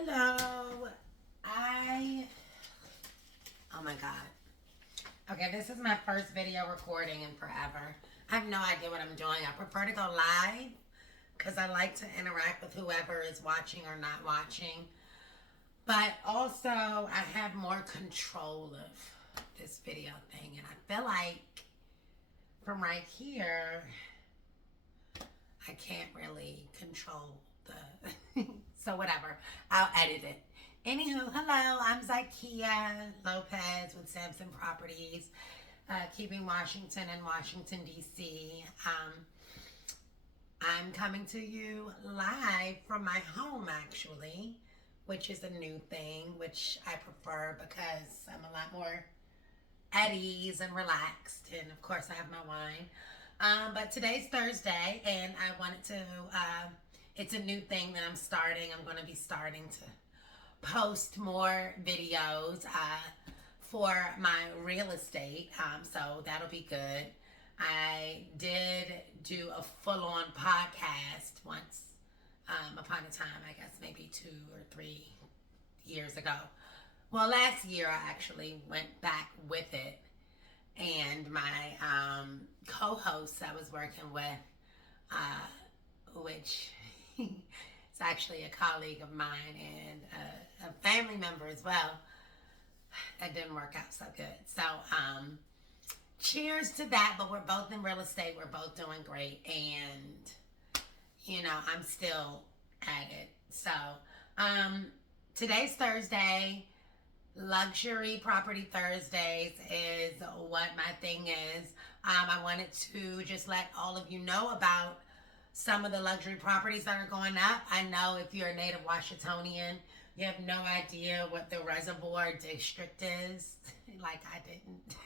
Hello. Oh my God. Okay, this is my first video recording in forever. I have no idea what I'm doing. I prefer to go live because I like to interact with whoever is watching or not watching. But also, I have more control of this video thing. And I feel like from right here, I can't really control the... So whatever. I'll edit it. Anywho, hello. I'm Zykia Lopez with Sampson Properties, keeping Washington and Washington, D.C. I'm coming to you live from my home, actually, which is a new thing, which I prefer because I'm a lot more at ease and relaxed. And of course, I have my wine. But today's Thursday, and I wanted to, it's a new thing that I'm starting. I'm going to be starting to post more videos for my real estate. So that'll be good. I did do a full-on podcast once upon a time, I guess maybe 2 or 3 years ago. Well, last year I actually went back with it, and my co-host I was working with, which is actually a colleague of mine and a family member as well, that didn't work out so good. So cheers to that. But we're both in real estate. We're both doing great, and I'm still at it. So today's Thursday. Luxury Property Thursdays is what my thing is. I wanted to just let all of you know about some of the luxury properties that are going up. I know if you're a native Washingtonian, you have no idea what the Reservoir District is. Like I didn't.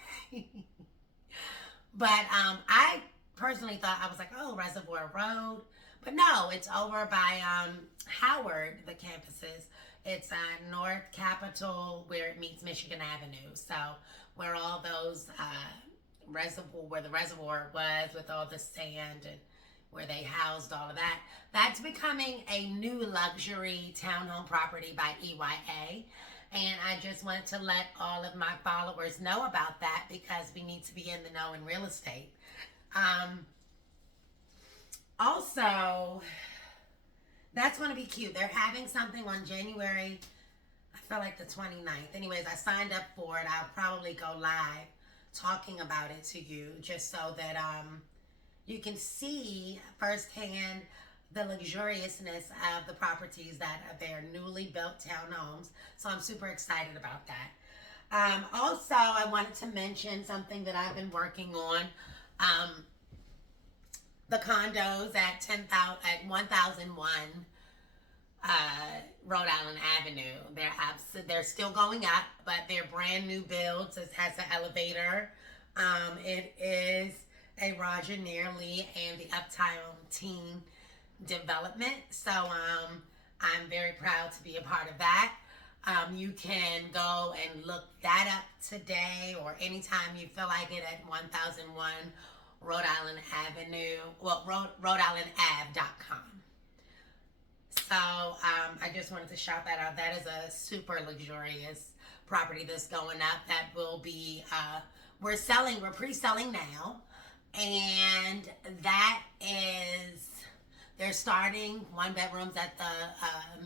But I personally thought, I was like, oh, Reservoir Road. But no, it's over by Howard, the campuses. It's North Capitol, where it meets Michigan Avenue. So where all those where the reservoir was with all the sand and where they housed all of that. That's becoming a new luxury townhome property by EYA. And I just wanted to let all of my followers know about that because we need to be in the know in real estate. Also, that's going to be cute. They're having something on January, I feel like the 29th. Anyways, I signed up for it. I'll probably go live talking about it to you just so that you can see firsthand the luxuriousness of the properties that are there, newly built townhomes. So I'm super excited about that. Also, I wanted to mention something that I've been working on. The condos at 1001 Rhode Island Avenue. They're still going up, but they're brand new builds. It has an elevator. It is a Roger Nearly and the Uptown team development. So I'm very proud to be a part of that. You can go and look that up today or anytime you feel like it at 1001 Rhode Island Avenue, well, Rhode-IslandAve.com. So I just wanted to shout that out. That is a super luxurious property that's going up that will be, we're pre-selling now. And that is, they're starting 1 bedrooms at the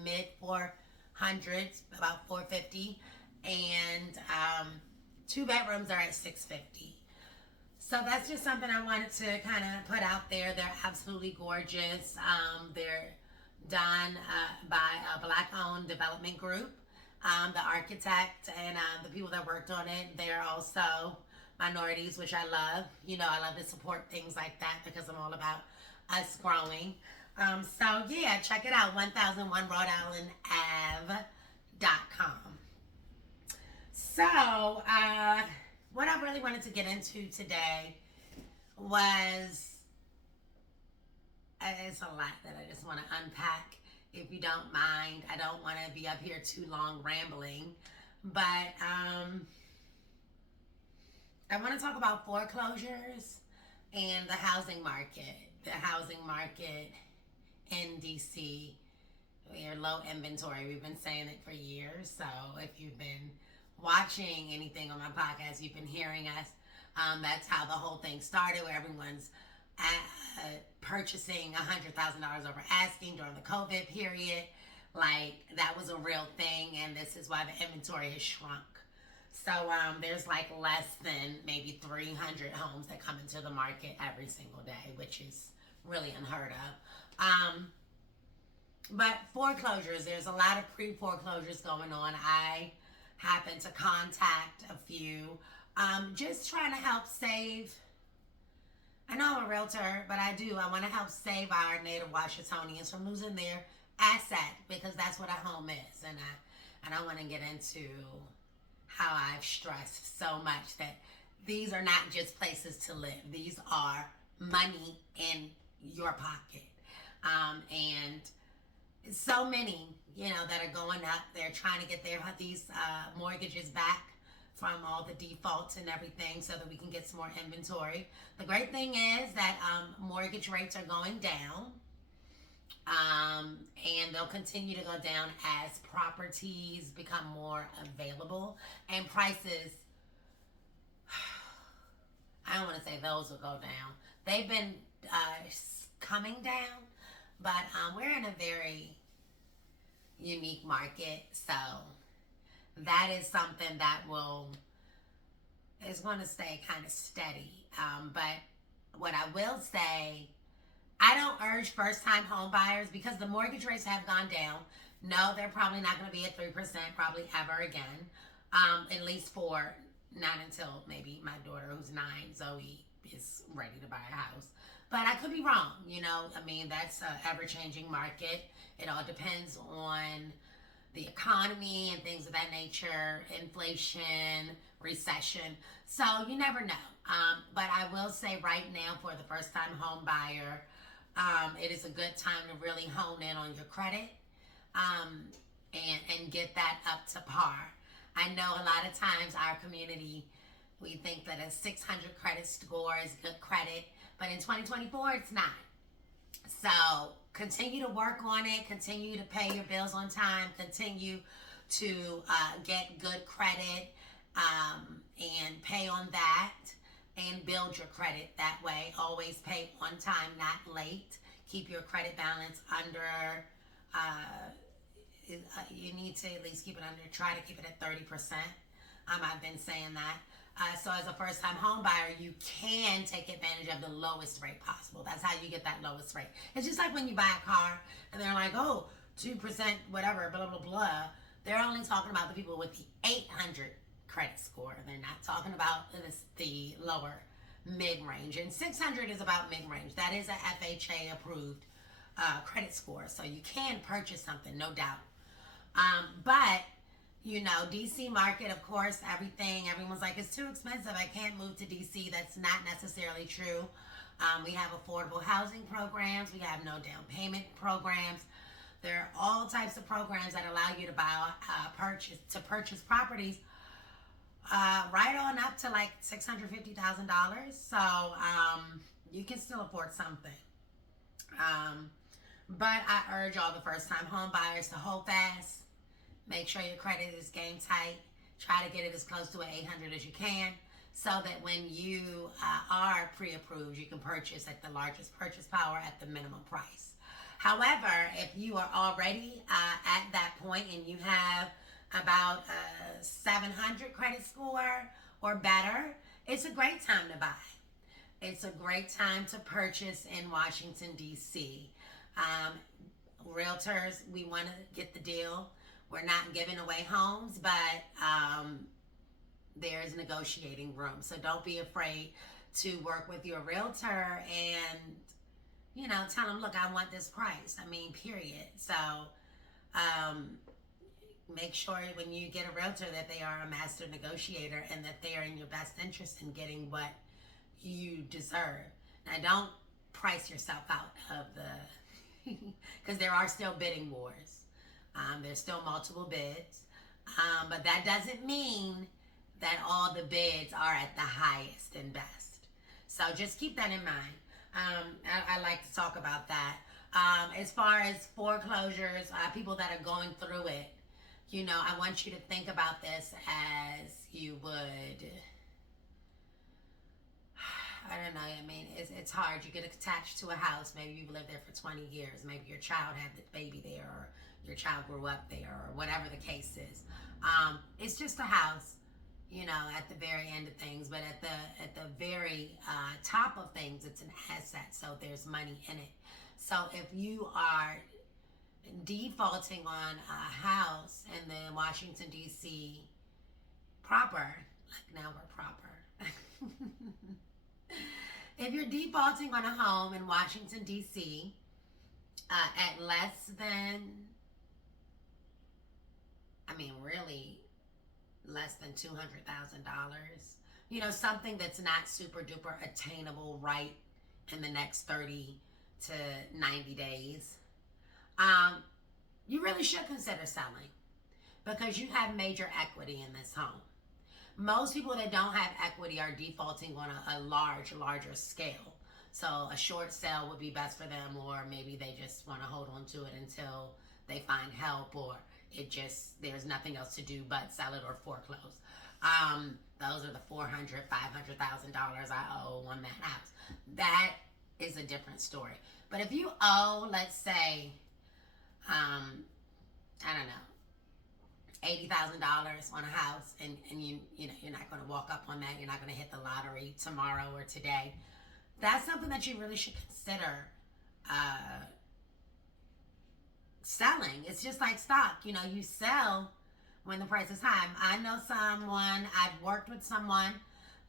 mid 400s, about 450. And 2 bedrooms are at 650. So that's just something I wanted to kind of put out there. They're absolutely gorgeous. They're done by a Black-owned development group. The architect and the people that worked on it, they're also minorities, which I love. I love to support things like that because I'm all about us growing. So yeah, check it out, 1001 Rhode-IslandAve.com. So, what I really wanted to get into today was, it's a lot that I just want to unpack. If you don't mind, I don't want to be up here too long rambling, but I want to talk about foreclosures and the housing market. The housing market in DC We are low inventory. We've been saying it for years. So if you've been watching anything on my podcast, you've been hearing us. That's how the whole thing started, where everyone's purchasing $100,000 over asking during the COVID period. Like, that was a real thing, and this is why the inventory has shrunk. So there's like less than maybe 300 homes that come into the market every single day, which is really unheard of. But foreclosures, there's a lot of pre-foreclosures going on. I happen to contact a few, just trying to help save. I know I'm a realtor, but I want to help save our native Washingtonians from losing their asset, because that's what a home is. And I don't want to get into how I've stressed so much that these are not just places to live. These are money in your pocket. And so many, that are going up. They're trying to get these mortgages back from all the defaults and everything, so that we can get some more inventory. The great thing is that mortgage rates are going down, and they'll continue to go down as properties become more available and prices. I don't want to say those will go down. They've been coming down, but we're in a very unique market, so that is something that is going to stay kind of steady. But what I will say, I don't urge first-time home buyers, because the mortgage rates have gone down. No, they're probably not going to be at 3% probably ever again, at least not until maybe my daughter, who's 9, Zoe, is ready to buy a house. But I could be wrong, that's an ever-changing market. It all depends on the economy and things of that nature, inflation, recession. So you never know. But I will say right now, for the first-time home buyer, it is a good time to really hone in on your credit, and get that up to par. I know a lot of times our community, we think that a 600 credit score is good credit, but in 2024, it's not. So continue to work on it, continue to pay your bills on time, continue to get good credit, and pay on that, and build your credit that way. Always pay on time, not late. Keep your credit balance under, you need to at least keep it under, try to keep it at 30%. I've been saying that. So as a first-time home buyer, you can take advantage of the lowest rate possible. That's how you get that lowest rate. It's just like when you buy a car and they're like, 2%, whatever, blah, blah, blah. They're only talking about the people with the 800 credit score. They're not talking about the lower mid-range. And 600 is about mid-range. That is a FHA-approved credit score. So you can purchase something, no doubt. But DC market, of course, everyone's like, it's too expensive, I can't move to DC. That's not necessarily true. We have affordable housing programs. We have no down payment programs. There are all types of programs that allow you to purchase properties right on up to like $650,000. So you can still afford something. But I urge all the first-time home buyers to hold fast. Make sure your credit is game tight. Try to get it as close to an 800 as you can, so that when you are pre-approved, you can purchase at the largest purchase power at the minimum price. However, if you are already at that point and you have about a 700 credit score or better, it's a great time to buy. It's a great time to purchase in Washington, D.C. Realtors, we want to get the deal. We're not giving away homes, but there's negotiating room. So don't be afraid to work with your realtor and, tell them, look, I want this price. Period. So make sure when you get a realtor that they are a master negotiator and that they are in your best interest in getting what you deserve. Now, don't price yourself out of because there are still bidding wars. There's still multiple bids, but that doesn't mean that all the bids are at the highest and best. So just keep that in mind. I like to talk about that. As far as foreclosures, people that are going through it, you know, I want you to think about this as you would. I don't know. I mean, it's hard. You get attached to a house. Maybe you've lived there for 20 years. Maybe your child had the baby there, or your child grew up there, or whatever the case is. It's just a house, you know, at the very end of things. But at the very top of things, it's an asset. So there's money in it. So if you are defaulting on a house in the Washington, D.C. proper, like now we're proper. If you're defaulting on a home in Washington, D.C., at less than, I mean, really less than $200,000, you know, something that's not super duper attainable right in the next 30 to 90 days, you really should consider selling because you have major equity in this home. Most people that don't have equity are defaulting on a larger scale. So a short sale would be best for them, or maybe they just want to hold on to it until they find help, or it just, there's nothing else to do but sell it or foreclose. Those are the $400,000, $500,000 I owe on that house. That is a different story. But if you owe, let's say, I don't know, $80,000 on a house, and you know you're not going to walk up on that, you're not going to hit the lottery tomorrow or today, that's something that you really should consider selling. It's just like stock, you know, you sell when the price is high. I know someone, I've worked with someone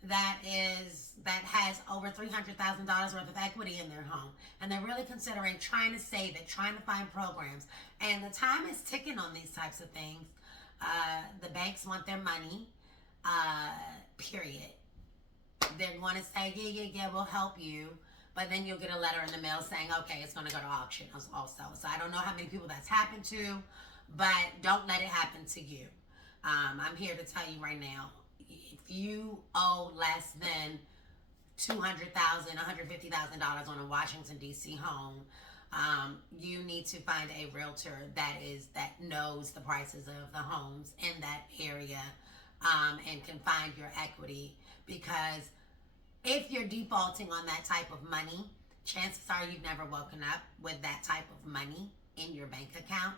that has over $300,000 worth of equity in their home, and they're really considering trying to save it, trying to find programs, and the time is ticking on these types of things. The banks want their money, period. They're going to say, yeah, we'll help you. But then you'll get a letter in the mail saying, okay, it's going to go to auction also. So I don't know how many people that's happened to, but don't let it happen to you. I'm here to tell you right now, if you owe less than $200,000, $150,000 on a Washington, D.C. home, you need to find a realtor that knows the prices of the homes in that area, and can find your equity. Because if you're defaulting on that type of money, chances are you've never woken up with that type of money in your bank account.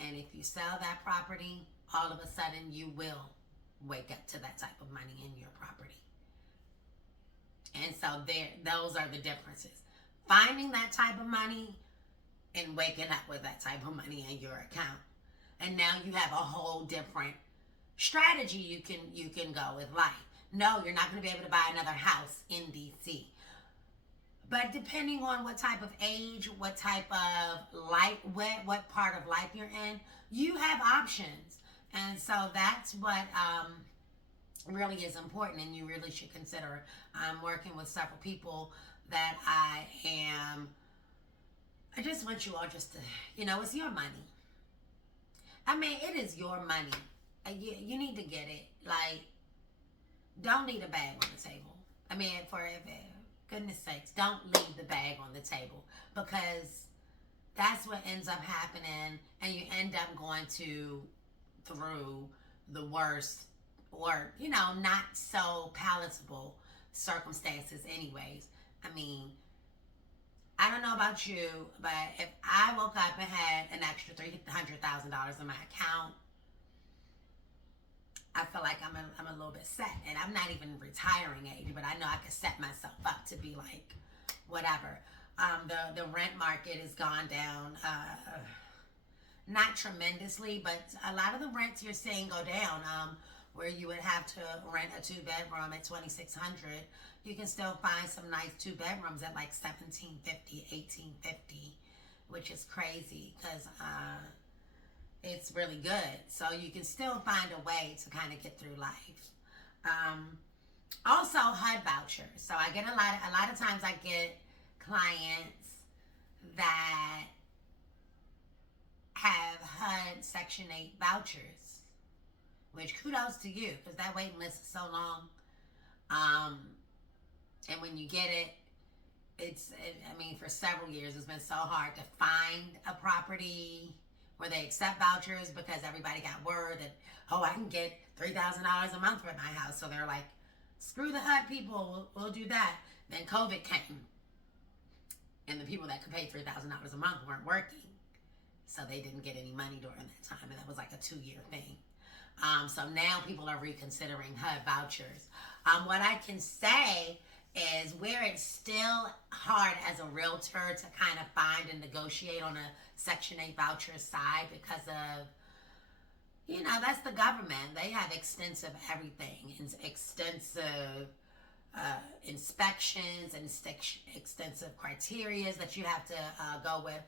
And if you sell that property, all of a sudden you will wake up to that type of money in your property. And so those are the differences. Finding that type of money and waking up with that type of money in your account. And now you have a whole different strategy you can go with life. No, you're not going to be able to buy another house in DC. But depending on what type of age, what type of life, what part of life you're in, you have options. And so that's what really is important, and you really should consider. I'm working with several people that I just want you all just to, you know, it's your money. I mean, it is your money. You need to get it. Like, don't leave the bag on the table. I mean, for goodness sakes, don't leave the bag on the table, because that's what ends up happening, and you end up going through the worst, or, you know, not so palatable circumstances anyways. I mean, I don't know about you, but if I woke up and had an extra $300,000 in my account, I feel like I'm a little bit set. And I'm not even retiring age, but I know I could set myself up to be like, whatever. The rent market has gone down, not tremendously, but a lot of the rents you're seeing go down. Where you would have to rent a 2-bedroom at $2,600, you can still find some nice 2 bedrooms at like $1,750, $1,850, which is crazy because it's really good. So you can still find a way to kind of get through life. Also, HUD vouchers. So I get a lot of times I get clients that have HUD Section 8 vouchers, which kudos to you, because that waiting list is so long. And when you get it, I mean, for several years, it's been so hard to find a property where they accept vouchers because everybody got word that, oh, I can get $3,000 a month for my house. So they're like, screw the HUD people, we'll do that. Then COVID came, and the people that could pay $3,000 a month weren't working. So they didn't get any money during that time, and that was like a 2-year thing. So now people are reconsidering HUD vouchers. What I can say is where it's still hard as a realtor to kind of find and negotiate on a Section 8 voucher side because of, that's the government. They have extensive everything, extensive inspections and extensive criteria that you have to go with.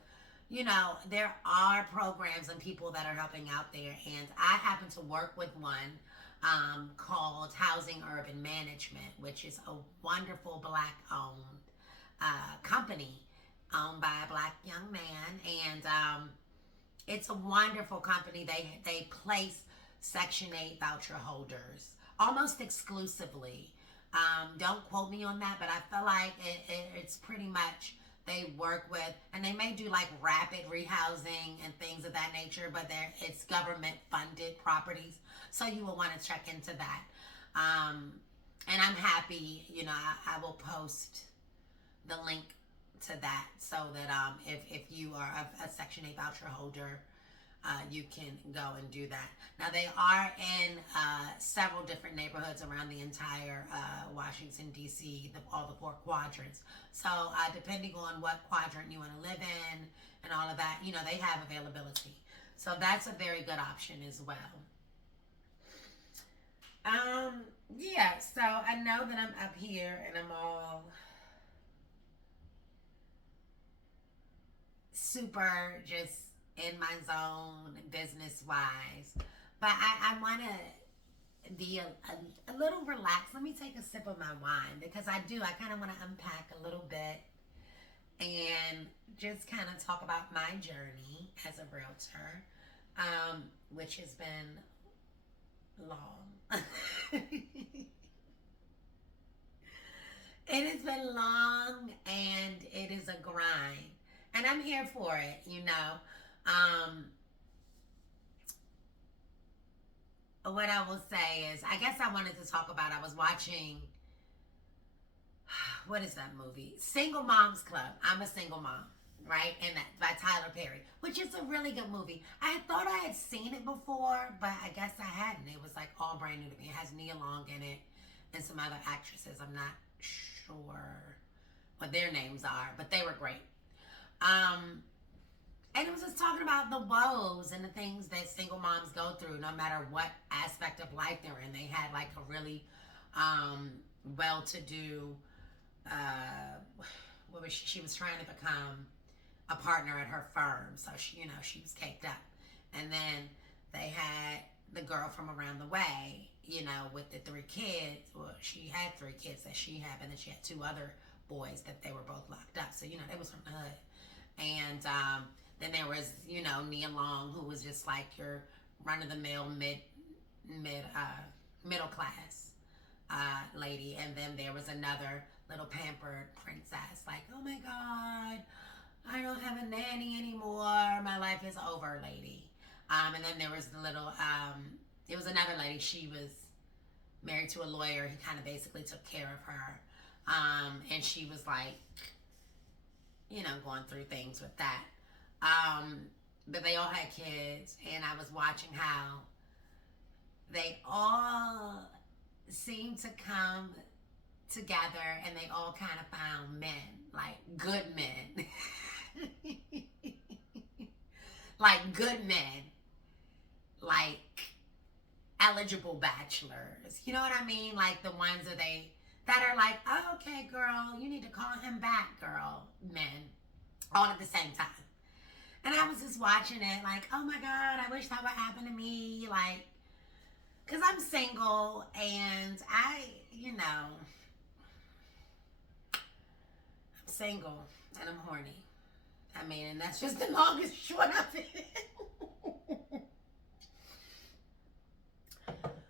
There are programs and people that are helping out there, and I happen to work with one called Housing Urban Management, which is a wonderful Black-owned company owned by a Black young man, and it's a wonderful company. They place Section 8 voucher holders almost exclusively. Don't quote me on that, but I feel like it's pretty much they work with, and they may do like rapid rehousing and things of that nature, but it's government funded properties, so you will want to check into that. And I'm happy, I will post the link to that so that if you are a Section 8 voucher holder, you can go and do that. Now, they are in several different neighborhoods around the entire Washington, D.C., all the 4 quadrants. So depending on what quadrant you want to live in and all of that, they have availability. So that's a very good option as well. Yeah, so I know that I'm up here and I'm all super just in my zone business wise, but I want to be a little relaxed. Let me take a sip of my wine because I kind of want to unpack a little bit and just kind of talk about my journey as a realtor, which has been long. It has been long and it is a grind, and I'm here for it. What I will say is, I guess I wanted to talk about, I was watching, what is that movie? Single Moms Club. I'm a Single Mom, right? And that by Tyler Perry, which is a really good movie. I thought I had seen it before, but I guess I hadn't. It was like all brand new to me. It has Nia Long in it and some other actresses. I'm not sure what their names are, but they were great. And it was just talking about the woes and the things that single moms go through, no matter what aspect of life they're in. They had like a really well-to-do, what was she? She was trying to become a partner at her firm, so she was caked up. And then they had the girl from around the way, with the 3 kids. Well, she had 3 kids that she had, and then she had 2 other boys that they were both locked up. So they was from the hood. And then there was, Nia Long, who was just like your run-of-the-mill middle class lady. And then there was another little pampered princess, like, oh my God, I don't have a nanny anymore. My life is over, lady. And then there was it was another lady. She was married to a lawyer. He kind of basically took care of her. And she was like, going through things with that. But they all had kids, and I was watching how they all seemed to come together, and they all kind of found men, like good men. Like good men. Like eligible bachelors. You know what I mean? Like the ones that are like, oh, okay, girl, you need to call him back, girl, men, all at the same time. And I was just watching it like, oh my God, I wish that would happen to me. Like, because I'm single and I'm single and I'm horny. I mean, and that's just the longest short of it.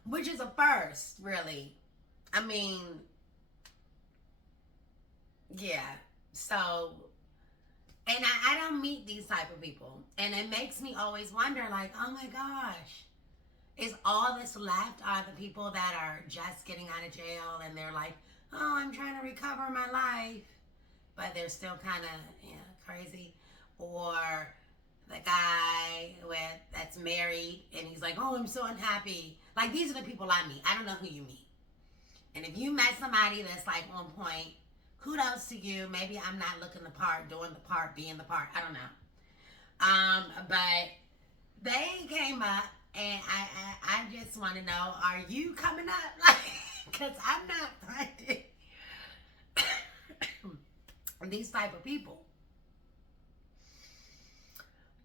Which is a first, really. I mean, yeah. So, and I don't meet these type of people. And it makes me always wonder, like, oh my gosh, is all that's left are the people that are just getting out of jail and they're like, oh, I'm trying to recover my life, but they're still kind of crazy, or the guy that's married and he's like, oh, I'm so unhappy. Like, these are the people I meet. I don't know who you meet. And if you met somebody that's like on point, kudos to you. Maybe I'm not looking the part, doing the part, being the part. I don't know. But they came up, and I just want to know, are you coming up? Like, because I'm not finding these type of people.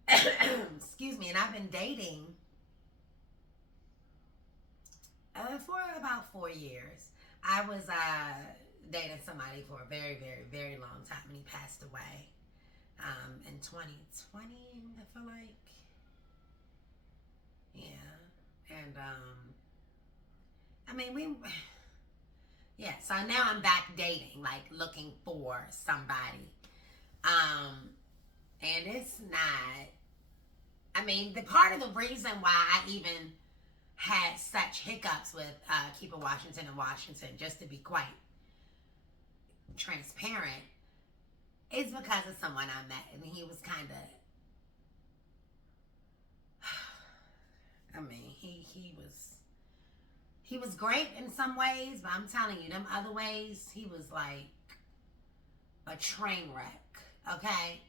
Excuse me. And I've been dating for about 4 years. I was dating somebody for a very, very, very long time, and he passed away in 2020, I feel like. Yeah. And, I mean, so now I'm back dating, like looking for somebody. And it's not, I mean, the part of the reason why I even had such hiccups with Keeper Washington and Washington, just to be quite transparent, is because of someone I met, and he was kind of, I mean, he was great in some ways, but I'm telling you, them other ways, he was like a train wreck, okay?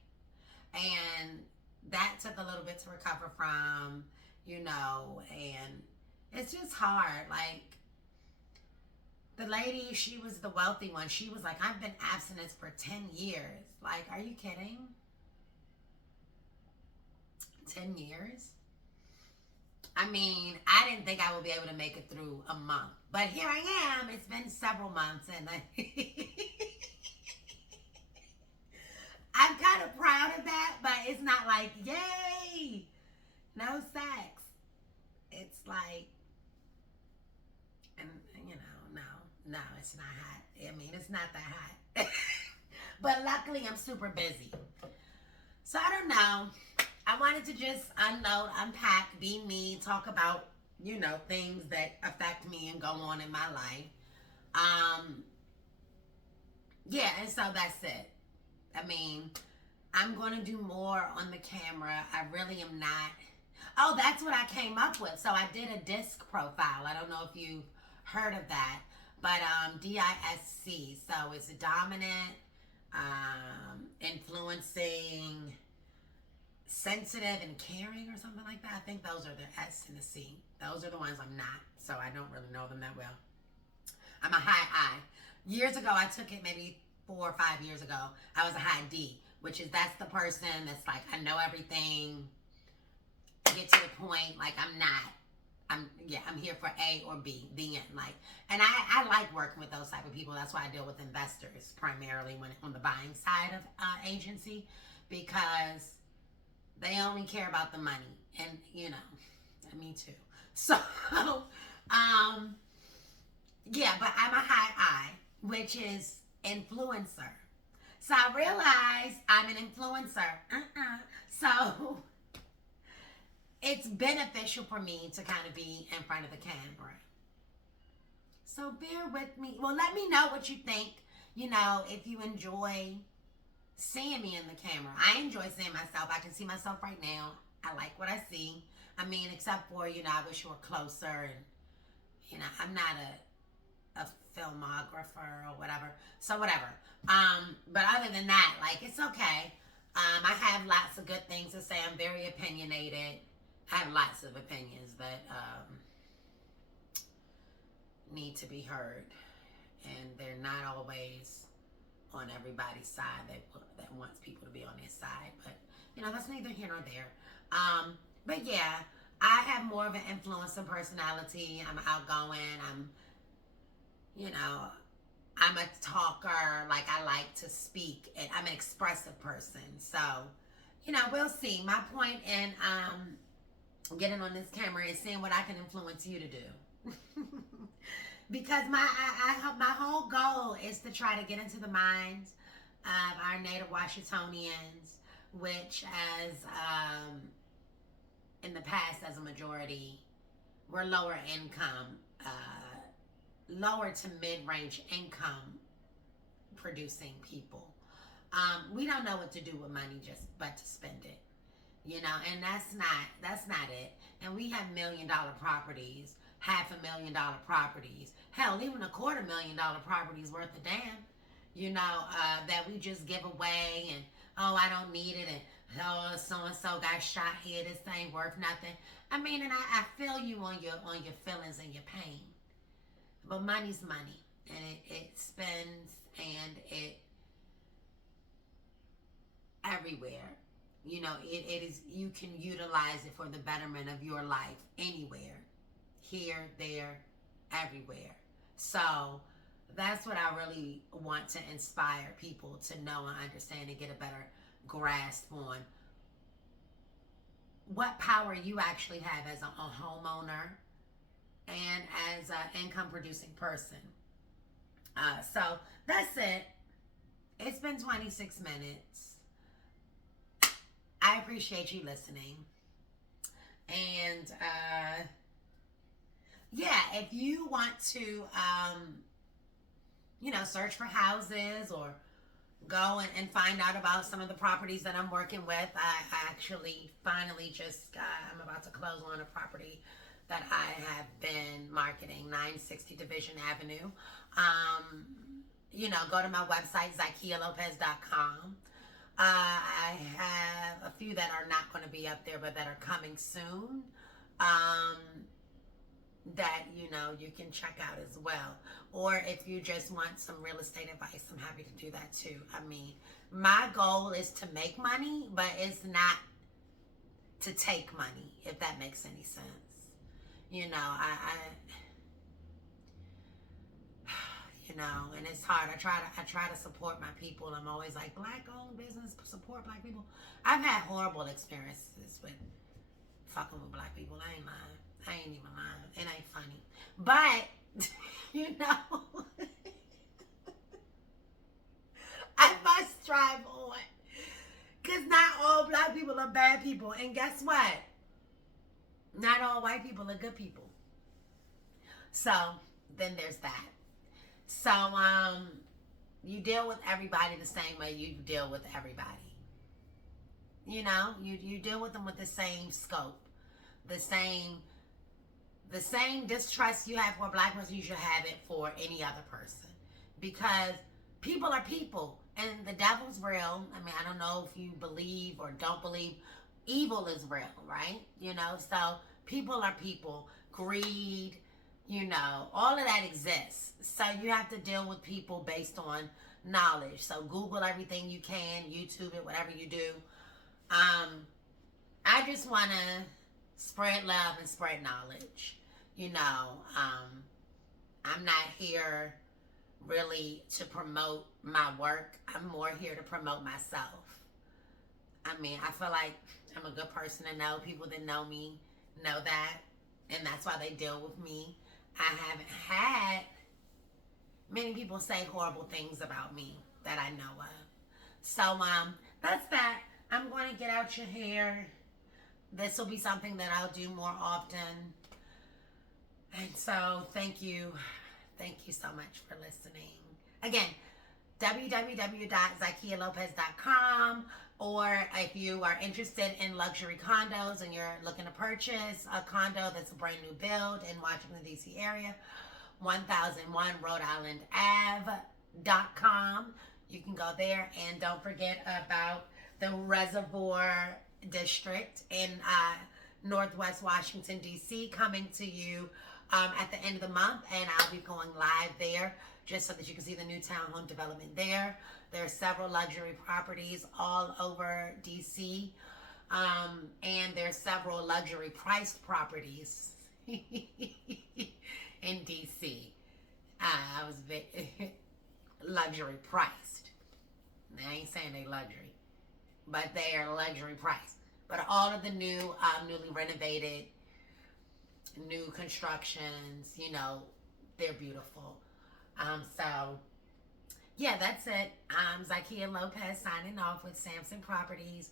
And that took a little bit to recover from, and it's just hard. Like, the lady, she was the wealthy one. She was like, I've been abstinent for 10 years. Like, are you kidding? 10 years? I mean, I didn't think I would be able to make it through a month. But here I am. It's been several months, and I'm kind of proud of that, but it's not like, yay, no sex. It's like, and no, it's not hot. I mean, it's not that hot. But luckily, I'm super busy. So I don't know. I wanted to just unload, unpack, be me, talk about, things that affect me and go on in my life. Yeah, and so that's it. I mean, I'm going to do more on the camera. I really am not. Oh, that's what I came up with. So I did a DISC profile. I don't know if you've heard of that, but DISC. So it's dominant, influencing, sensitive, and caring, or something like that. I think those are the S and the C. Those are the ones I'm not, so I don't really know them that well. I'm a high I. Years ago, I took it maybe 4 or 5 years ago. I was a high D, which is that's the person that's like, I know everything, get to the point, like I'm here for A or B, the end. Like, and I like working with those type of people. That's why I deal with investors primarily when on the buying side of agency, because they only care about the money, and me too. So, yeah, but I'm a high I, which is influencer. So I realized I'm an influencer. So it's beneficial for me to kind of be in front of the camera. So bear with me. Well, let me know what you think. If you enjoy seeing me in the camera. I enjoy seeing myself. I can see myself right now. I like what I see. I mean, except for, I wish you were closer, and, I'm not a filmographer or whatever. So whatever. But other than that, like, it's okay. I have lots of good things to say. I'm very opinionated. I have lots of opinions that need to be heard, and they're not always on everybody's side that wants people to be on their side, but that's neither here nor there. But yeah, I have more of an influencing personality. I'm outgoing. I'm a talker. Like, I like to speak, and I'm an expressive person. So, we'll see. My point in getting on this camera is seeing what I can influence you to do. Because my whole goal is to try to get into the minds of our native Washingtonians, which as in the past as a majority were lower income, lower to mid-range income producing people. We don't know what to do with money just but to spend it, you know, and that's not it. And we have $1 million properties, $500,000 properties, hell, even $250,000 properties worth a damn, you know, that we just give away and, oh, I don't need it, and oh, so-and-so got shot here, this ain't worth nothing. I mean, and I feel you on your feelings and your pain. But money's money, and it spends, and it everywhere. You know, it is, you can utilize it for the betterment of your life anywhere, here, there, everywhere. So that's what I really want to inspire people to know and understand and get a better grasp on what power you actually have as a homeowner and as an income producing person. So that's it. It's been 26 minutes. I appreciate you listening. And yeah, if you want to, you know, search for houses or go and find out about some of the properties that I'm working with, I actually finally just I'm about to close on a property that I have been marketing, 960 Division Avenue. You know, go to my website, ZykiaLopez.com. I have a few that are not going to be up there, but that are coming soon. That, you know, you can check out as well. Or if you just want some real estate advice, I'm happy to do that too. I mean, my goal is to make money, but it's not to take money, if that makes any sense. You know, you know, and it's hard. I try to support my people. I'm always like, Black-owned business, support Black people. I've had horrible experiences with fucking with Black people. I ain't lying. I ain't even lying. It ain't funny. But, you know, I must strive on. Because not all Black people are bad people. And guess what? Not all white people are good people. So, then there's that. So, you deal with everybody the same way you deal with everybody. You know, you deal with them with the same scope, the same distrust you have for a Black person, you should have it for any other person. Because people are people, and the devil's real. I mean, I don't know if you believe or don't believe. Evil is real, right? You know, so people are people. Greed, you know, all of that exists. So you have to deal with people based on knowledge. So Google everything you can, YouTube it, whatever you do. I just want to spread love and spread knowledge. You know, I'm not here really to promote my work. I'm more here to promote myself. I mean, I feel like I'm a good person to know. People that know me know that, and that's why they deal with me. I haven't had many people say horrible things about me that I know of. So, that's that. I'm going to get out your hair. This will be something that I'll do more often. And so, thank you. Thank you so much for listening. Again, www.ZykiaLopez.com, or if you are interested in luxury condos and you're looking to purchase a condo that's a brand new build in Washington, D.C. area, 1001 Rhode Island Ave.com. You can go there, and don't forget about the Reservoir District in Northwest Washington, D.C. coming to you at the end of the month, and I'll be going live there just so that you can see the new townhome development there. There are several luxury properties all over D.C., and there's several luxury priced properties in D.C. I was luxury priced. I ain't saying they luxury, but they are luxury priced. But all of the new, newly renovated, new constructions, you know, they're beautiful. So Yeah, that's it. Zakia Lopez signing off with Samson Properties.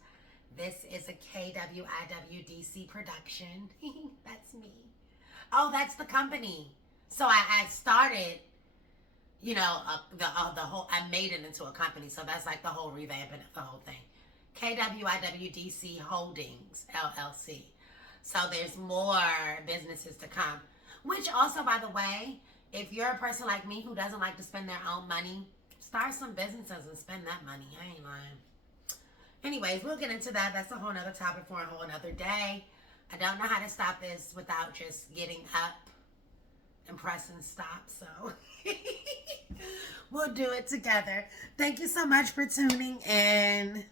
This is a KWIWDC production. That's me. Oh, that's the company. So I started, the whole. I made it into a company. So that's like the whole revamping of the whole thing. KWIWDC Holdings LLC. So there's more businesses to come. Which also, by the way, if you're a person like me who doesn't like to spend their own money, start some businesses and spend that money. I ain't lying. Anyways, we'll get into that. That's a whole nother topic for a whole nother day. I don't know how to stop this without just getting up and pressing stop. So we'll do it together. Thank you so much for tuning in.